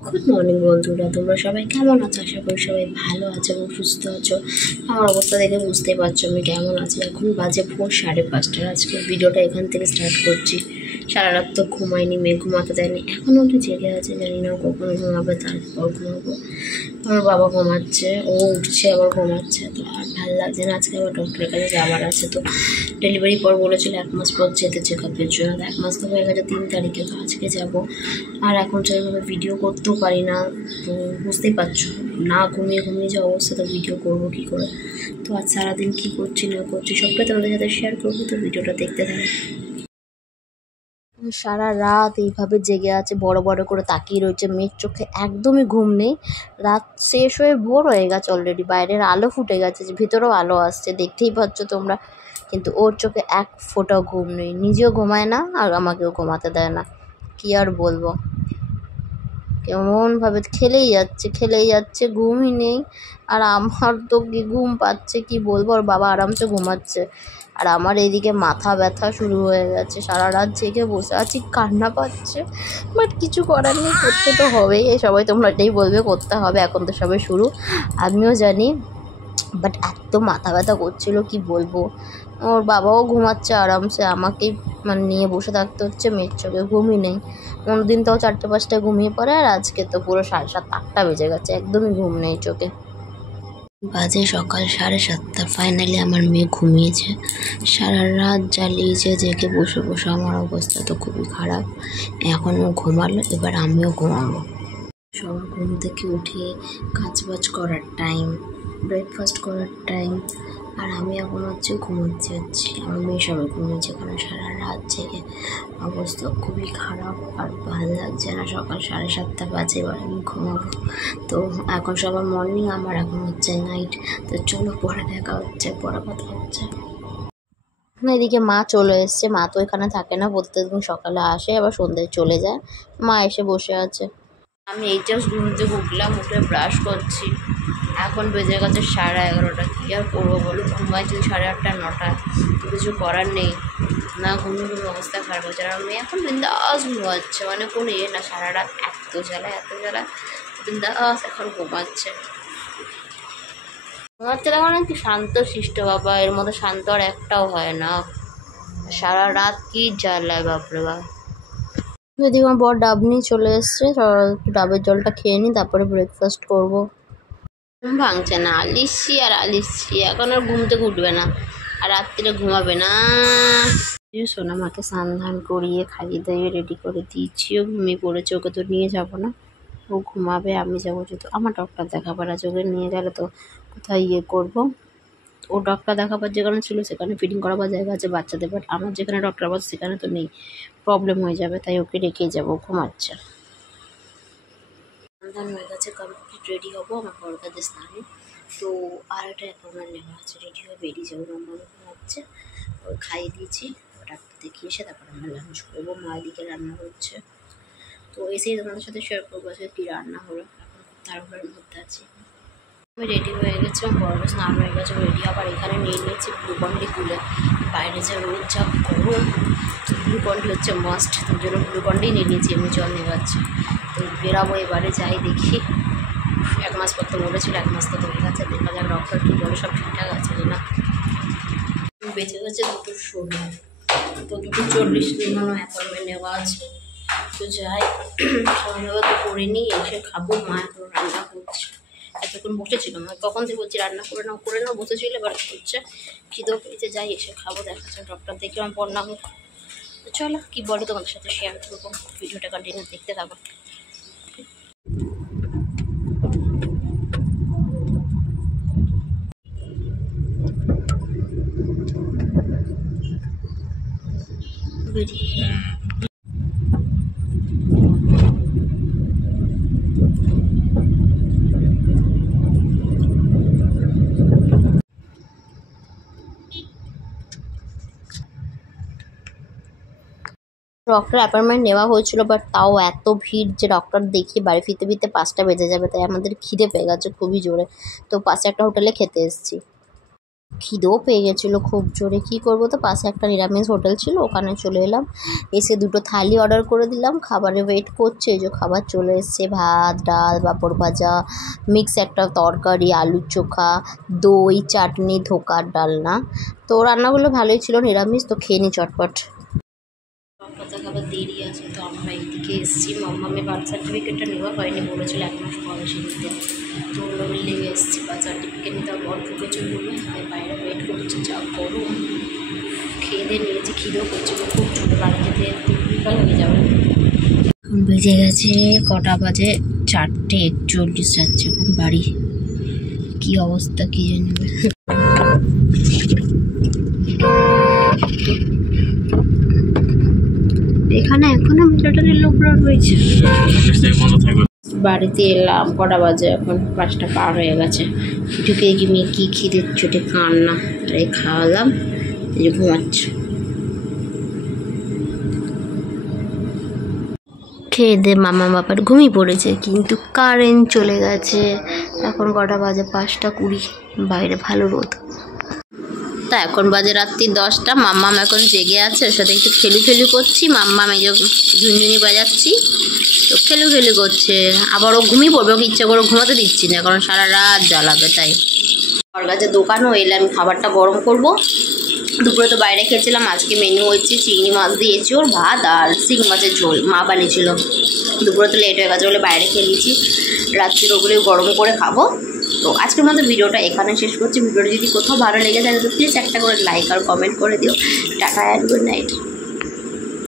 Good morning বন্ধুরা, তোমরা সবাই কেমন আছো? আশা করি সবাই ভালো আছো এবং সুস্থ আছো। আমার অবস্থা দেখে বুঝতেই পারছো আমি কেমন আছি। এখন বাজে ভোর 5:30। আজকে ভিডিওটা এখান থেকে স্টার্ট করছি। সারা রাত তো ঘুমাইনি, মেয়ে ঘুমাতে দেয়নি, এখনও একটু জেগে আছে, জানি না কখনো ঘুমাবে, তারপর ঘুমাবো। আমার বাবা ঘুমাচ্ছে, ও উঠছে আবার ঘুমাচ্ছে, তো আর ভালো লাগছে না। আজকে আবার ডক্টরের কাছে যাওয়ার আছে, তো ডেলিভারি পর বলেছিল 1 মাস পর যেতে চেক আপের জন্য। তো 1 মাস তো হয়ে গেছে 3 তারিখে, তো আজকে যাব। আর এখন সেভাবে ভিডিও করতেও পারি না, তো বুঝতেই পারছো, না ঘুমিয়ে ঘুমিয়ে যে অবস্থা, তো ভিডিও করবো কী করে। তো আজ সারাদিন কী করছি না করছি সবটাই তোমাদের সাথে শেয়ার করবো, তো ভিডিওটা দেখতে থাকো। সারা রাত এইভাবে জেগে আছে, বড় বড় করে তাকিয়ে রয়েছে, মেয়ের চোখে একদমই ঘুম নেই। রাত শেষ হয়ে ভোর হয়ে গেছে অলরেডি, বাইরের আলো ফুটে গেছে, ভিতরেও আলো আসছে, দেখতেই পাচ্ছ তোমরা। কিন্তু ওর চোখে এক ফোঁটাও ঘুম নেই, নিজেও ঘুমায় না আর আমাকেও ঘুমাতে দেয় না। কি আর বলবো, কেমনভাবে খেলেই যাচ্ছে, ঘুমই নেই। আর আমার তো কি ঘুম পাচ্ছে, কি বলবো। ওর বাবা আরামসে ঘুমাচ্ছে, আর আমার এদিকে মাথা ব্যথা শুরু হয়ে গেছে। সারা রাত জেগে বসে আছি, কান্না পাচ্ছে, বাট কিছু করার নেই, করতে তো হবেই। এই সবাই তোমরা এটাই বলবে, করতে হবে, এখন তো সবে শুরু, আমিও জানি। বাট এত মাথা ব্যথা করছিল কি বলবো। ওর বাবাও ঘুমাচ্ছে আরামসে, আমাকেই মানে নিয়ে বসে থাকতে হচ্ছে, মেয়ের চোখে ঘুমই নেই। অন্যদিন তো 4টে 5টায় ঘুমিয়ে পড়ে, আর আজকে তো পুরো 7:30 8টা বেজে গেছে, একদমই ঘুম নেই চোখে। বাজে সকাল 7:30। ফাইনালি আমার মেয়ে ঘুমিয়েছে। সারা রাত জ্বালিয়েছে, জেগে বসে বসে আমার অবস্থা তো খুবই খারাপ। এখনও ঘুমালো, এবার আমিও ঘুমাবো। সবার ঘুম থেকে উঠে কাজবাজ করার টাইম, ব্রেকফাস্ট করার টাইম, আর আমি এখন ঘুমোচ্ছি। আমার মেয়ে সবাই ঘুমিয়েছে, কারণ সারা রাত জেগে অবস্থা খুবই খারাপ, আর ভালো লাগছে না। সকাল 7:30 বাজে, এবার আমি ঘুমাবো। তো এখন সবার মর্নিং, আমার এখন নাইট। তো চলো, পরে দেখা হচ্ছে, পরে কথা হচ্ছে। এদিকে মা চলে এসছে, মা তো এখানে থাকে না, প্রত্যেকদিন সকালে আসে আবার সন্ধ্যায় চলে যায়। মা এসে বসে আছে। আমি এই জাস্ট ঘুম থেকে উঠলাম, উঠে ব্রাশ করছি। এখন বেজে গেছে 11:30। কী আর করবো বলো, ঘুমাইছি 8:30 9টা, তো কিছু করার নেই। না ঘুমিয়ে ঘুমিয়ে অবস্থা খারাপ হচ্ছে। আর মেয়ে এখন বিন্দাস ঘুমাচ্ছে, মানে কোনো না, সারা রাত এত জ্বালা বিন্দাস এখন ঘুমাচ্ছে। তখন কি শান্ত শিষ্ট বাবা, এর মধ্যে শান্ত আর একটাও হয় না। সারা রাত কি জ্বালায় বাপরে বাপ। যদি আমার বর ডাব নিয়ে চলে এসছে, ডাবের জলটা খেয়ে নিই, তারপরে ব্রেকফাস্ট করবো। ঘুম ভাঙছে না, আলিসি এখন আর ঘুম থেকে উঠবে না, আর রাত্রিরে ঘুমাবে না। সোনা মাকে স্নান ধান করিয়ে খাইয়ে দাইয়ে রেডি করে দিয়েছি, ও ঘুমিয়ে পড়েছে। ওকে তো নিয়ে যাবো না, ও ঘুমাবে, আমি যাবো। যেহেতু আমার ডক্টর দেখাবার আছে, ওকে নিয়ে গেলে তো কোথায় করবো। ও ডক্টর দেখাবার যেখানে ছিল সেখানে ফিটিং করাবার জায়গা আছে বাচ্চাদের, বাট আমার যেখানে ডক্টর আছে সেখানে তো নেই, প্রবলেম হয়ে যাবে, তাই ওকে রেখেই যাবো, ঘুমাচ্ছে। স্নান হয়ে গেছে, কমপ্লিট রেডি হবো আমার বড় কাজে স্নানে। তো আর একটা অ্যাপয়েন্টমেন্ট নেওয়া আছে, রেডি হয়ে বেরিয়ে যাবো। আমার ঘুমাচ্ছে, ওই খাইয়ে দিয়েছি, ডাক্তার দেখিয়ে এসে তারপর আমরা লাঞ্চ করবো। মা এদিকে রান্না করছে, তো এসেই তোমাদের সাথে শেয়ার করবো আজকে কী রান্না হলো। এখন তাড়াহুড়োর মধ্যে আছি। আমি রেডি হয়ে গেছি, আমার বড় স্নান হয়ে গেছে, রেডি আবার এখানে নিয়ে নিয়েছি গ্লুকন্ডি তুলে। বাইরে যা রোদ, যা গরম, গ্লুকন্ডি হচ্ছে মাস্ট, তার জন্য গ্লুকন্ডি নিয়ে নিয়েছি, এমনি জল নিয়ে যাচ্ছে। তো বেরাবো, এবারে যাই দেখি। 1 মাস পর তো বলেছিল, 1 মাস তো হয়ে গেছে, দেখা যাক ডক্টর কী বলে, সব ঠিকঠাক আছে কিনা। বেঁচে গেছে 2:16, তো 2:40 জন্য অ্যাপয়েন্টমেন্ট নেওয়া আছে। তো যাই, খাওয়া দাওয়া তো করে নিই, এসে খাবো। মা এখন রান্না করছে, এতক্ষণ বসেছিলাম, কখন থেকে বলছি রান্না করে নাও বসেছিল, এবার হচ্ছে খিদেও পেয়েছে, যাই এসে খাবো। দেখা যাচ্ছে ডক্টর দেখে আমার পর না হোক। তো চলো, কী বলো তোমাদের সাথে শেয়ার করবো, ভিডিওটা কন্টিনিউ দেখতে থাকো। ডক্টর অ্যাপয়েন্টমেন্ট নেওয়া হয়েছিল, বাট তাও এত ভিড় যে ডক্টর দেখিয়ে বাড়ি ফিরতে ফিরতে 5টা বেজে যাবে, তাই আমাদের খিদে পেয়ে গেছে খুবই জোরে। তো পাশে একটা হোটেলে খেতে এসেছি। খিদেও পেয়ে গেছিলো খুব জোরে, কী করবো, তো পাশে একটা নিরামিষ হোটেল ছিল, ওখানে চলে এলাম। এসে দুটো থালি অর্ডার করে দিলাম, খাবারে ওয়েট করছে, এই যে খাবার চলে এসছে, ভাত, ডাল, পাঁপড় ভাজা, মিক্স একটা তরকারি, আলুর চোখা, দই, চাটনি, ধোকার ডালনা। তো রান্নাগুলো ভালোই ছিল, নিরামিষ, তো খেয়ে নি চটপট। খাবার দেরি আছে, তো আমরা এইদিকে এসেছি। মাম্মামের বার্থ সার্টিফিকেটটা নেওয়া হয়নি, বলেছিল 1 মাস পরে এসে নিতে, তো লেগে এসেছি বার্থ সার্টিফিকেট নিতে। বর ঢুকেছে রুমে, বাইরে ওয়েট করছে, যা গরম। খেয়ে দিয়ে নিয়েছি, খিদেও করছিল খুব, ছোটো বাড়ি যেতে বিকাল হয়ে যাবে। এখন বেজে গেছে কটা বাজে, 4:41 যাচ্ছে এখন বাড়ি। কি অবস্থা কি জানবে। এখানে এখনো মিলিটারির লোকরা রয়েছে। বাড়িতে এলাম, কটা বাজে এখন, 5টা পার হয়ে গেছে। ঢুকে গিয়ে কি খিদের চোটে কান্না, এই খাওয়ালাম, এই ঘুমাচ্ছে। খেয়ে দিয়ে মামা বাবার ঘুমিয়ে পড়েছে, কিন্তু কারেন্ট চলে গেছে। এখন কটা বাজে, 5টা 20, বাইরে ভালো রোদ। তা এখন বাজে রাত্রি 10টা। মাম্মাম এখন জেগে আছে, ওর সাথে একটু খেলু করছি। মাম্মাম এই যে ঝুনঝুনি বাজাচ্ছি, তো খেলু করছে। আবার ও ঘুমিয়ে পড়বে, ওকে ইচ্ছা করে ঘুমাতে দিচ্ছি না, কারণ সারা রাত জ্বালাবে। তাই ওর কাছে দোকানও এলে আমি খাবারটা গরম করব। দুপুরে তো বাইরে খেয়েছিলাম, আজকে মেনু হয়েছে চিংড়ি মাছ দিয়েছি, ওর ভাত আর শিং মাছের ঝোল মা বানিয়েছিল। দুপুরে তো লেট হয়ে গেছে বলে বাইরে খেয়ে নিয়েছি, রাত্রির ওগুলোই গরম করে খাবো। তো আজকের মতো ভিডিওটা এখানে শেষ করছি। ভিডিওটা যদি কোথাও ভালো লেগে থাকে তো প্লিজ একটা করে লাইক আর কমেন্ট করে দিও। Tata and good night.